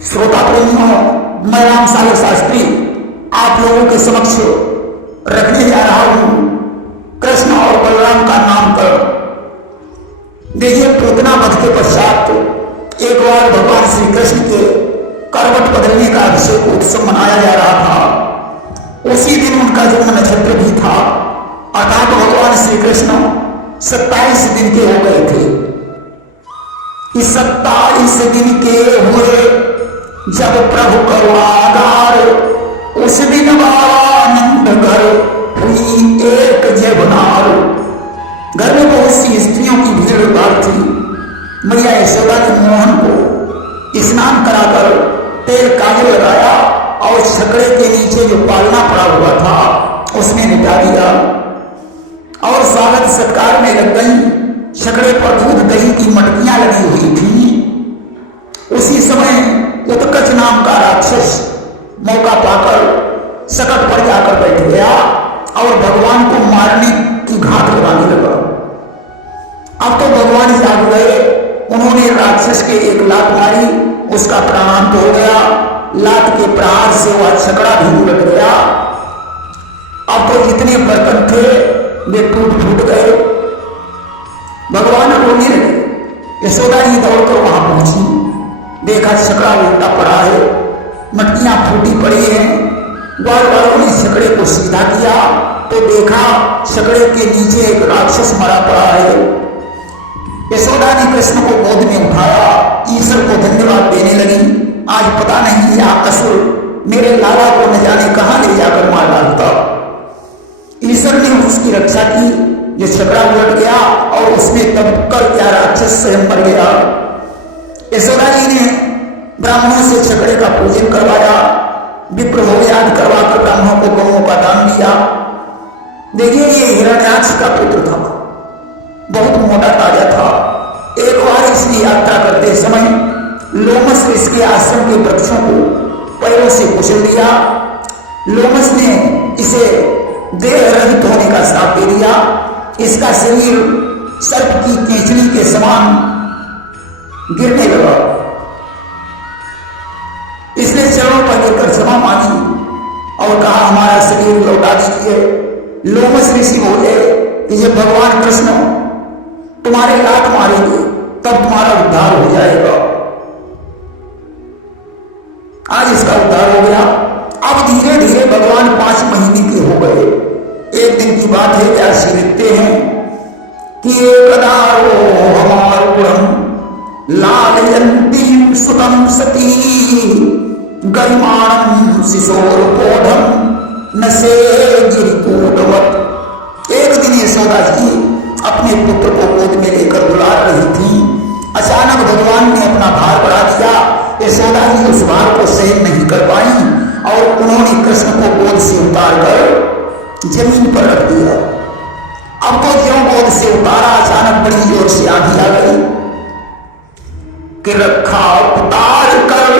श्रोता प्रेमियों, मैं राम सागर शास्त्री आप लोगों के समक्ष रखने जा रहा हूं कृष्ण और बलराम का नामकरण। देखिए, पूतना वध के पश्चात एक बार भगवान श्री कृष्ण के करवट बदलने का अभिषेक उत्सव मनाया जा रहा था। उसी दिन उनका जन्म नक्षत्र भी था, अर्थात भगवान श्री कृष्ण 27 दिन के हो गए थे। इस 27 दिन के हुए जब प्रभु करुणागार, उस दिन आनंद घर हुई एक जयबनार। घर में बहुत सी स्त्रियों की भीड़ भाड़ थी। मैया यशोदा ने मोहन को स्नान कराकर तेल काजल लगाया और छकड़े के नीचे जो पालना पड़ा हुआ था उसमें लिटा दिया और स्वागत सत्कार में लग गई। छकड़े पर दूध दही की मटकियां लगी हुई थी। उसी समय उत्कच नाम का राक्षस मौका पाकर सकट पर जाकर बैठ गया और भगवान को मारने की घात लगाने लगा। अब तो भगवान जाग गए। उन्होंने राक्षस के एक लात मारी, उसका प्राणांत हो गया। लात के प्रहार से वह छकड़ा भी उलट गया। अब तो जितने बर्तन थे वे टूट फूट गए। भगवान रोने लगे। यशोदा जी दौड़कर वहां पहुंची, देखा छकड़ा उल्टा पड़ा है, मटकियां फूटी पड़ी हैं। ग्वाल वालों ने छकड़े को सीधा किया तो देखा छकड़े के नीचे एक राक्षस मरा पड़ा है। यशोदा ने कृष्ण को गोद में उठाया, ईश्वर को धन्यवाद देने लगी। आज पता नहीं यह असुर मेरे लाला को न जाने कहां ले जाकर मार डालता। ईश्वर ने उसकी रक्षा की, जो छकड़ा उलट गया और उसमें तब कर क्या राक्षस स्वयं मर गया। यशोदा जी ने ब्राह्मणों से छकड़े का पूजन करवाया, विप्र भोग याद करवाकर ब्राह्मणों को गौओं का दान दिया। देखिए, ये हिरण्याक्ष का पुत्र था, बहुत मोटा ताजा था। एक बार इसने यात्रा करते समय लोमस इसके आश्रम के वृक्षों को पैरों से कुचल दिया। लोमस ने इसे देह रहित होने का श्राप दे दिया। इसका शरीर सर्प की केंचली के समान गिरने लगा। इसने चरणों पर गिरकर क्षमा मांगी और कहा, हमारा शरीर लौटा दीजिए। लोमस ऋषि बोले कि ये भगवान कृष्ण तुम्हारे लात मारेंगे तब तुम्हारा उद्धार हो जाएगा। आज इसका उद्धार हो गया। अब धीरे धीरे भगवान 5 महीने के हो गए। एक दिन की बात है, व्यासी लिखते हैं कि एकदारो हमारूढ़म लालयन्तीं सुतं सती गरिमाणं शिशोरपोढ़ं नसे गिरिकूटवत्। एक दिन यशोदा जी अपने पुत्र को गोद में लेकर बुला रही थी। अचानक भगवान ने अपना भार बढ़ा दिया। यशोदा जी उस भार को सहन नहीं कर पाई और उन्होंने कृष्ण को गोद से उतारकर जमीन पर रख दिया। अब तो ज्यों गोद से उतारा, अचानक बड़ी जोर से आंधी आ गई कि रखा उतार कर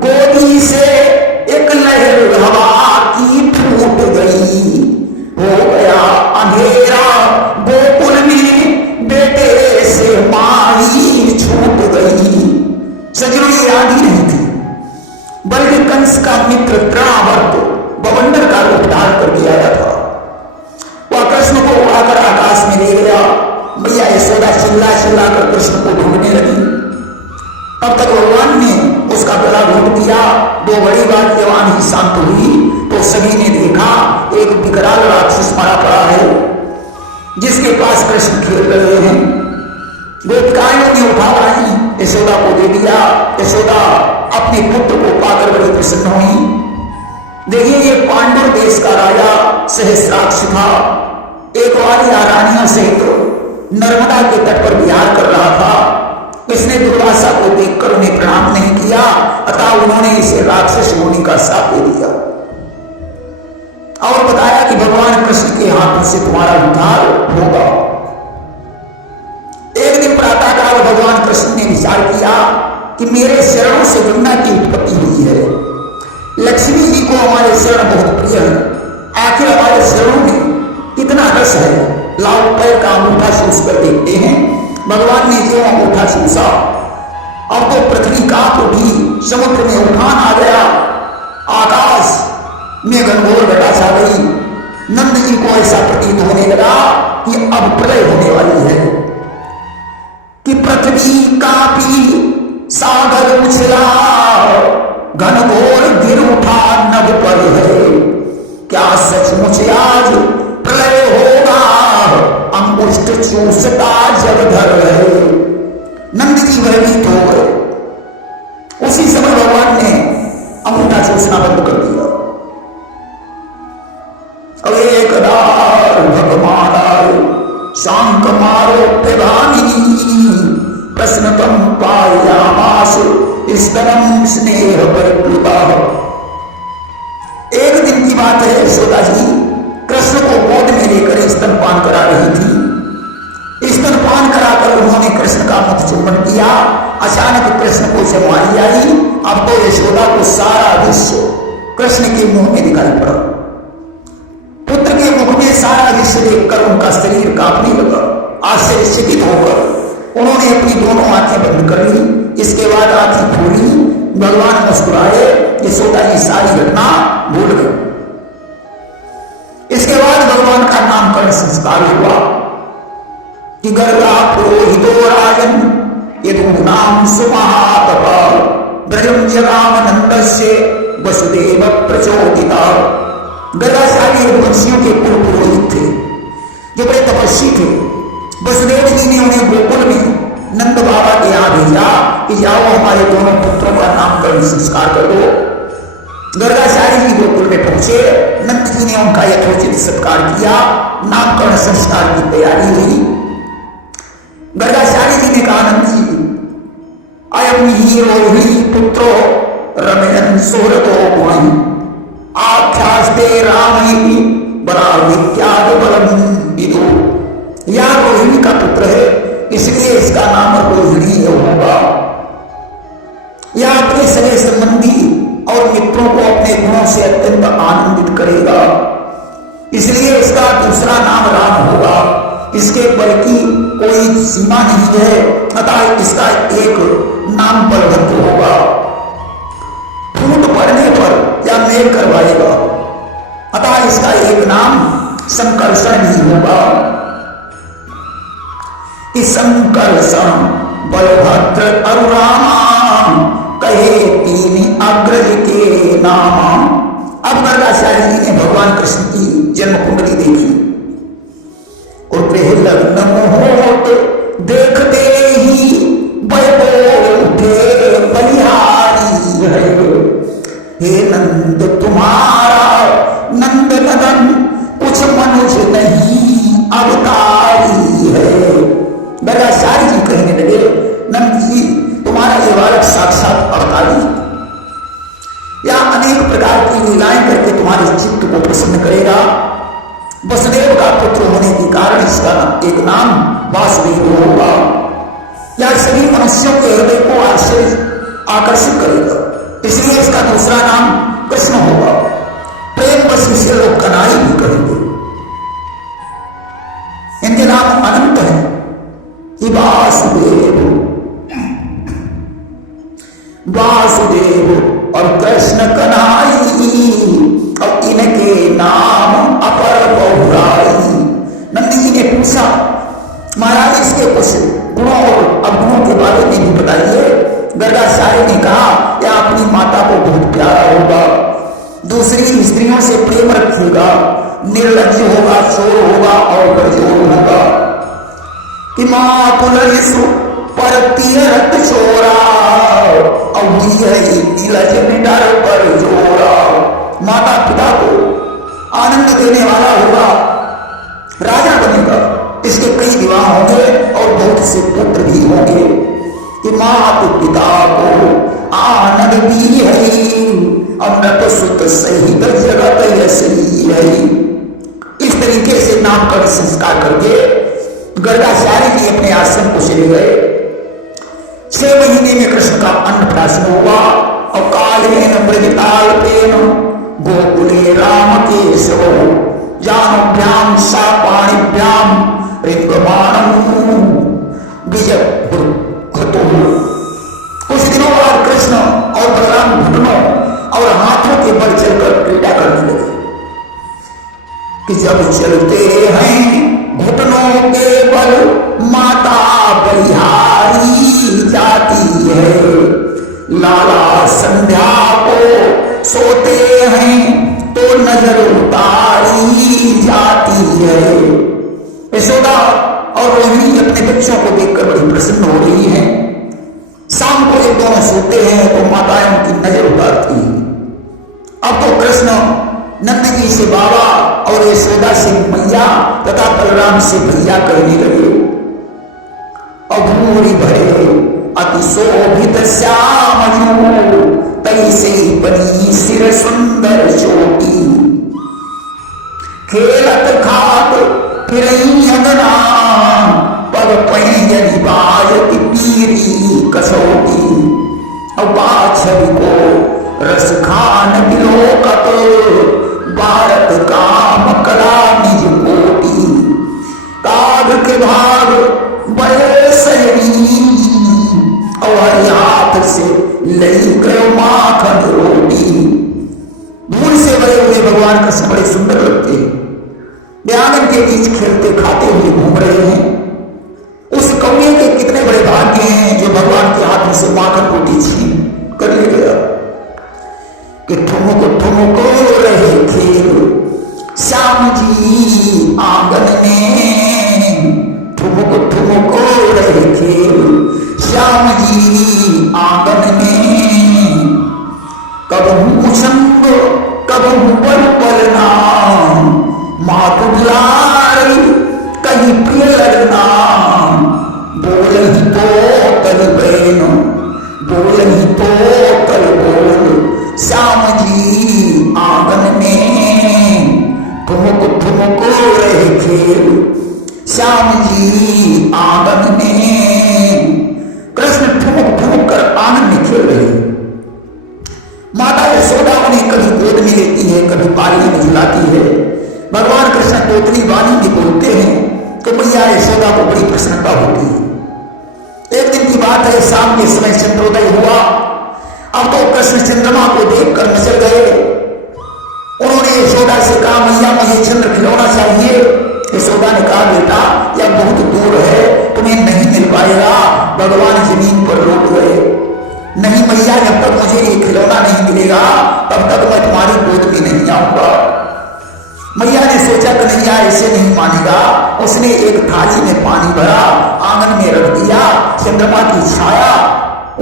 गोदी से एक लहर हवा की फूट गई। हो गया अंधेरा गोकुल में, बेटे से माई छूट गई। सजनों, ये आंधी नहीं थी बल्कि कंस का मित्र त्रावर्त बवंडर का रूप धारण करके आया था। वह कृष्ण को उड़ाकर आकाश में ले गया। मैया यशोदा चिल्ला चिल्ला कर कृष्ण को ढूंढने लगी। तब तक भगवान ने उसका गला घोट दिया। 2 बड़ी बात जवान ही शांत हुई तो सभी ने देखा एक विकराल राक्षस मरा पड़ा है जिसके पास कृष्ण खेल रहे हैं। गोपिकाओं ने उठा लाई, यशोदा को दे दिया। यशोदा अपने पुत्र को पाकर बड़ी प्रसन्न हुई। देखिए, ये पांडुर देश का राजा सहस्राक्ष था। एक बार यह रानियों सहित नर्मदा के तट पर विहार कर रहा था। इसने दुर्वासा को देखकर उन्हें प्रणाम नहीं किया, अतः उन्होंने इसे राक्षस होने का श्राप दे दिया और बताया कि भगवान कृष्ण के हाथों से तुम्हारा उद्धार होगा। एक दिन प्रातःकाल भगवान कृष्ण ने विचार किया कि मेरे शरणों से गंगा की उत्पत्ति हुई है। लक्ष्मी जी को हमारे शरण बहुत प्रिय है। आखिर हमारे शरणों में कितना रस है। लाओ पैर का अंगूठा चूस कर देखते हैं। भगवान ने जो अंगूठा चूसा अब तो पृथ्वी का तो भी समुद्र में उफान आ गया, आकाश में घनघोर घटा छा गई। नंद जी को ऐसा प्रतीत होने लगा कि अब प्रलय होने वाली है, कि पृथ्वी कांपी सागर उछला, घनघोर गिर उठा नभ पर है। क्या सचमुच आज प्रलय होगा, अंगुष्ठ चूसता जगधर है। नंद जी भयभीत हो गए। उसी समय भगवान ने अंगूठा चूसना बंद कर दिया। अब एक दार भगवान शांक मारो प्रभामिनी, प्रश्नतम पायामास स्तनम स्नेह परिप्लुता। एक दिन की बात है, यशोदा जी कृष्ण को गोद में लेकर स्तनपान करा रही थी। स्तनपान कराकर उन्होंने कृष्ण का मुख चुम्बन किया। अचानक कृष्ण को जवानी आई। अब तो यशोदा को सारा विश्व कृष्ण के मुंह में दिखाई पड़ा। पुत्र के मुख में सारा विश्व देखकर उनका शरीर कांपने लगा। आश्चर्यचकित होकर उन्होंने अपनी दोनों आंखें बंद कर ली। इसके बाद आंखें खोली, भगवान मुस्कुराए। यशोदा जी सारी घटना भूल गई। इसके बाद भगवान का नामकरण संस्कार हुआ कि गर्गा पुरोहितो राजन यदूनाम सुमहातपा, ब्रजम जगाम नंदस्य वसुदेव प्रचोदिता। गर्गाचार्य वंशियों के कुल पुरोहित थे जो बड़े तपस्वी थे। वसुदेव जी ने उन्हें गोकुल में नंद बाबा के यहाँ भेजा कि जाओ हमारे दोनों पुत्रों का नामकरण संस्कार कर दो। गर्गाचार्य जी गोकुल में पहुंचे। नंद जी ने उनका यथोचित सत्कार किया। नामकरण संस्कार की तैयारी हुई। गर्गाचार्य जी ने कहा, नंद जी अयम ही रोहिणी पुत्रो रमयन सुहृतो गुण, आख्यास्ते राम बड़ा विख्यात बलम विदु। यह रोहिणी का पुत्र है, इसलिए इसका नाम रोहिणी होगा। यह अपने सगे संबंधी और मित्रों को अपने गुणों से अत्यंत आनंदित करेगा, इसलिए इसका दूसरा नाम राम होगा। इसके बल की कोई सीमा नहीं है, अतः इसका एक नाम बलभद्र होगा। फूट पड़ने पर या मेल करवाएगा, अतः इसका एक नाम संकर्षण ही होगा। कि संकर्षण बलभद्र अरुरामा, कहे तीन अग्रज के नाम। अब गर्गाचार्य जी ने भगवान कृष्ण की जन्म कुंडली देखी और लग्न मुहूर्त देखते ही उठे बलिहारी है। हे नंद तुम्हारा नंद नदन कुछ मनुज नहीं अवतारी है। गर्गाचार्य जी कहने लगे, नंद जी तुम्हारा ये बालक साक्षात अवतारी, या अनेक प्रकार की लीलाएं करके तुम्हारे चित्त को प्रसन्न करेगा। वसुदेव का पुत्र होने के कारण इसका एक नाम वासुदेव होगा। यह सभी मनुष्यों के हृदय को आकर्षित करेगा, इसलिए इसका दूसरा नाम कृष्ण होगा। प्रेम बस इसे लोग कनाई भी करेंगे। इनके नाम अनंत है। वासुदेव वासुदेव और कृष्ण कन्हई, और इनके नाम अपर बहुराई। नंद जी ने पूछा, महाराज इसके कुछ गुणों और अवगुणों के बारे में भी बताइए। गर्गाचार्य ने कहा, यह अपनी माता को बहुत प्यारा होगा, दूसरी स्त्रियों से प्रेम रखेगा, निर्लज्ज होगा, चोर होगा और गरजोर होगा। कि माँ पुलरिसु पर तीरथ चोरा, पर जोड़ा। माता पिता को आनंद देने वाला होगा, राजा बनेगा, इसके कई विवाह होंगे और बहुत से पुत्र भी होंगे। कि माता पिता को आनंद भी है, अमृत सुत सहित जगत यशी है। इस तरीके से नामकरण संस्कार करके गर्गाचार्य जी अपने आश्रम को चले गए। 6 महीने में कृष्ण का अन्नप्राशन हुआ और कालेन मृगताल्पेन गोकुले राम केशव जानुभ्याम सा पाणिभ्याम रिंगमाणम विजय। कृष्ण और बलराम घुटनों और हाथों के बल चलकर क्रीड़ा करने लगे कि जब चलते हैं घुटनों के बल माता बलिहारी जाती है, लाला संध्या को सोते हैं तो नजर उतारी जाती है। यशोदा और रोहिणी अपने बच्चों को देखकर बड़ी प्रसन्न हो रही हैं। शाम को ये दोनों सोते हैं तो माताएं उनकी नजर उतारती हैं। अब तो कृष्ण नंद जी से बाबा और यशोदा से मैया तथा बलराम से भैया कहने लगे। अभूरी भरे अति शोभित श्यामजू तैसे बनी सिर सुंदर चोटी, खेलत खात फिरई अंगना पग पैंजरी बाजती पीरी कसौटी। अब बाछड़ी को रस खान बिलोकत भारत काम कला निज कोटि, काग के भाग बड़े सजनी और हाथ से लई गयो माखन रोटी। दूर से बड़े हुए भगवान कृष्ण बड़े सुंदर लगते हैं। वे आंगन के बीच खेलते खाते हुए घूम रहे हैं। उस कौए के कितने बड़े भाग्य हैं जो भगवान के हाथ में से माखन रोटी छीन कर ले गया। कि ठुमक ठुमक रहे खेल श्याम जी आंगन में, ठुमक ठुमक रहे खेल श्याम जी आंगन में। कबहू छंद कबहू बल बलना मातु दुलारी कहीं प्रिय लगना, बोलही तो तल बहन बोलही तो तल बोल श्याम जी आंगन में। ठुमक ठुमक रहे खेल श्याम जी आंगन में। कृष्ण ठुमक ठुमक कर आंगन में खेल रहे। माता यशोदा उन्हें कभी गोद में लेती है, कभी पालने में झुलाती है। भगवान कृष्ण पोतली वाणी में बोलते हैं तो मैया यशोदा को बड़ी प्रसन्नता होती है। एक दिन की बात है, शाम के समय चंद्रोदय हुआ। अब तो कृष्ण चंद्रमा को देखकर मचल गए। उन्होंने यशोदा से कहा, मैया मुझे चंद्र खिलौना चाहिए। यशोदा ने कहा, बेटा यह बहुत दूर है, तुम्हें नहीं मिल पाएगा। भगवान जमीन पर लौट गए। नहीं मैया, जब तक मुझे ये खिलौना नहीं मिलेगा तब तक मैं तुम्हारी गोद में नहीं आऊंगा। मैया ने सोचा कन्हैया ऐसे नहीं मानेगा। उसने एक थाली में पानी भरा, आंगन में रख दिया। चंद्रमा की छाया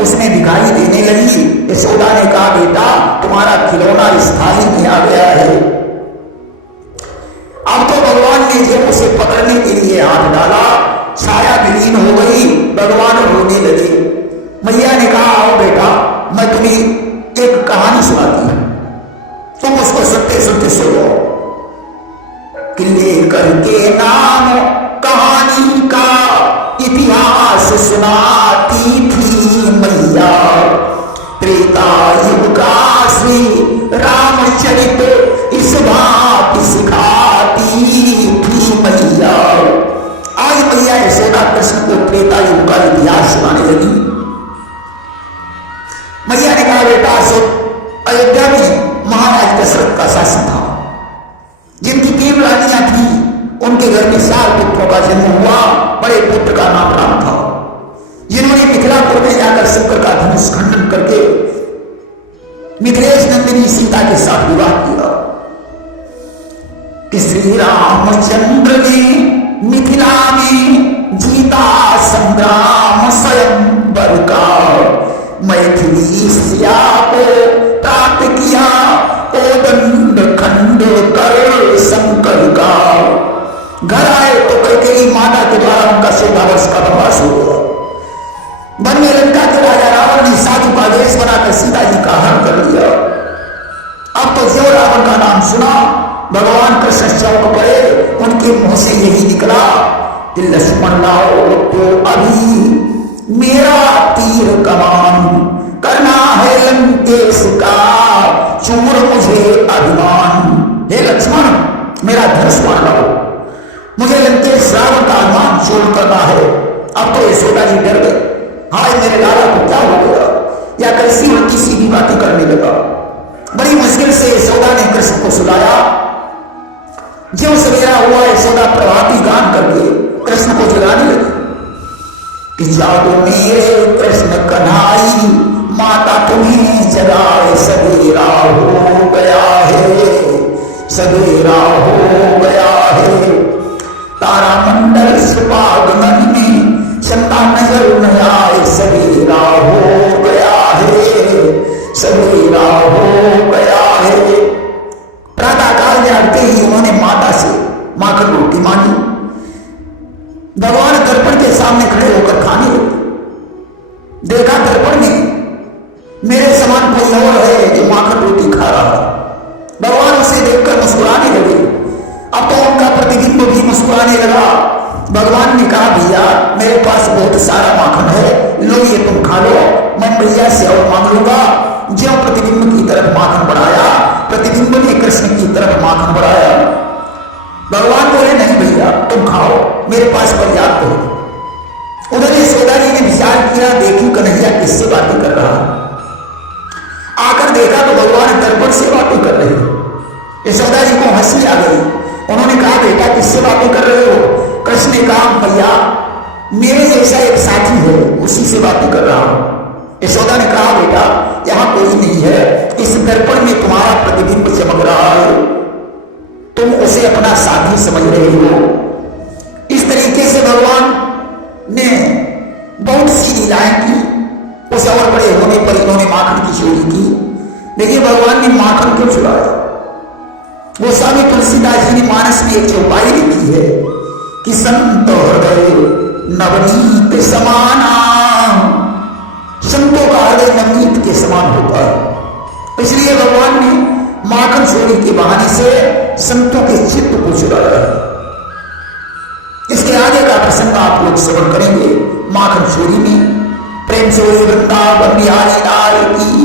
उसमें दिखाई देने लगी। यशोदा ने कहा, बेटा तुम्हारा खिलौना इस थाली में आ गया है। अब तो भगवान ने जब उसे पकड़ने के लिए हाथ डाला, छाया विलीन हो गई। भगवान रोने लगे। मैया ने कहा, आओ बेटा मैं तुम्हें एक कहानी सुनाती हूं, तुम उसको सुनते सुनते सो जाओ। लेकर के नाम कहानी का इतिहास सुनाती थी मैया, त्रेता युग का श्री रामचरित इस भांति सिखाती थी मैया। आज मैया यशोदा कृष्ण को त्रेता युग का इतिहास सुनाने लगी। मैया ने कहा, बेटा सो अयोध्या में महाराज दशरथ का शासन था। जिनकी 3 रानियां थी, उनके घर में 4 पुत्रों का जन्म हुआ। बड़े पुत्र का नाम राम था, जिन्होंने मिथिलापुर में जाकर शंकर का धनुष खंडन करके मिथिलेश नंदिनी सीता के साथ विवाह किया। कि श्री रामचंद्र ने मिथिला में जीता संग्राम स्वयंवर का, मैथिली सिया को प्राप्त किया कोदंड खंड कर शंकर का। घर आए तो कैकेयी माता के द्वारा उनका 14 वर्ष का वनवास हो गया। वन में लंका के राजा रावण ने साधु का वेश बनाकर सीता जी का हरण कर लिया। अब तो जो रावण का नाम सुना, भगवान कृष्ण चौंक पड़े। उनके मुंह से यही निकला, लक्ष्मण लाओ तो अभी मेरा तीर कमान, करना है लंकेश का चूर मुझे अभिमान। हे लक्ष्मण मेरा धनुष मार लो, मुझे लंकेश रावण का अभिमान चूर करना है। अब तो यशोदा जी डर गए। हाय मेरे लाला को क्या हो गया, या कैसी को सुलाया। ज्यों सवेरा हुआ यशोदा प्रभाती गान करके कृष्ण को जगाने लगी कि जागो मेरे कृष्ण कन्हाई, माता तुम्हें जगाए, सवेरा हो गया है, सवेरा हो गया है। तारा मंडल सुपागमन में चंदा नजर न आए, सवेरा हो गया है, सवेरा हो गया है। प्रातः काल जागते ही उन्होंने माता से माखन रोटी मांगी। भगवान दर्पण के सामने खड़े होकर खाने लगे। देखा दर्पण में मेरे समान कोई और है जो माखन रोटी खा रहा है। भगवान उसे देखकर मुस्कुराने लगे। अब तो उनका प्रतिबिंब भी मुस्कुराने लगा। भगवान ने कहा भैया मेरे पास बहुत सारा माखन है, लो ये तुम खा लो, मैं भैया से और मांग लूंगा। ज्यों प्रतिबिंब की तरफ माखन बढ़ाया, प्रतिबिंब ने कृष्ण की तरफ माखन बढ़ाया। भगवान बोले नहीं भैया तुम खाओ, मेरे पास पर्याप्त है। उधर यशोदा जी ने विचार किया, देखी कन्हैया किससे बातें कर रहा है। आकर देखा तो भगवान दर्पण से बातें कर रहे हैं। यशोदा जी को हंसी आ गई। उन्होंने कहा बेटा किससे बातें कर रहे हो? कृष्ण ने कहा भैया मेरे जैसा एक साथी है, उसी से बातें कर रहा हूं। यशोदा ने कहा बेटा यहां कोई नहीं है, इस दर्पण में तुम्हारा प्रतिबिंब चमक रहा है, तुम उसे अपना साथी समझ रहे हो। इस तरीके से भगवान ने बहुत सी लीलाएं की। उस और बड़े होने पर इन्होंने माखन की चोरी की। देखिए भगवान ने माखन क्यों चुराया। वो स्वामी तुलसीदास जी ने मानस में एक चौपाई लिखी है कि संत हृदय नवनीत समाना, संतों का हृदय नवनीत के समान होता है। इसलिए भगवान ने माखन चोरी के बहाने से संतों के चित्त को चुराया है। इसके आगे का प्रसंग आप लोग श्रवण करेंगे। माखन चोरी में प्रेम से वृंदावन बिहारी लाल की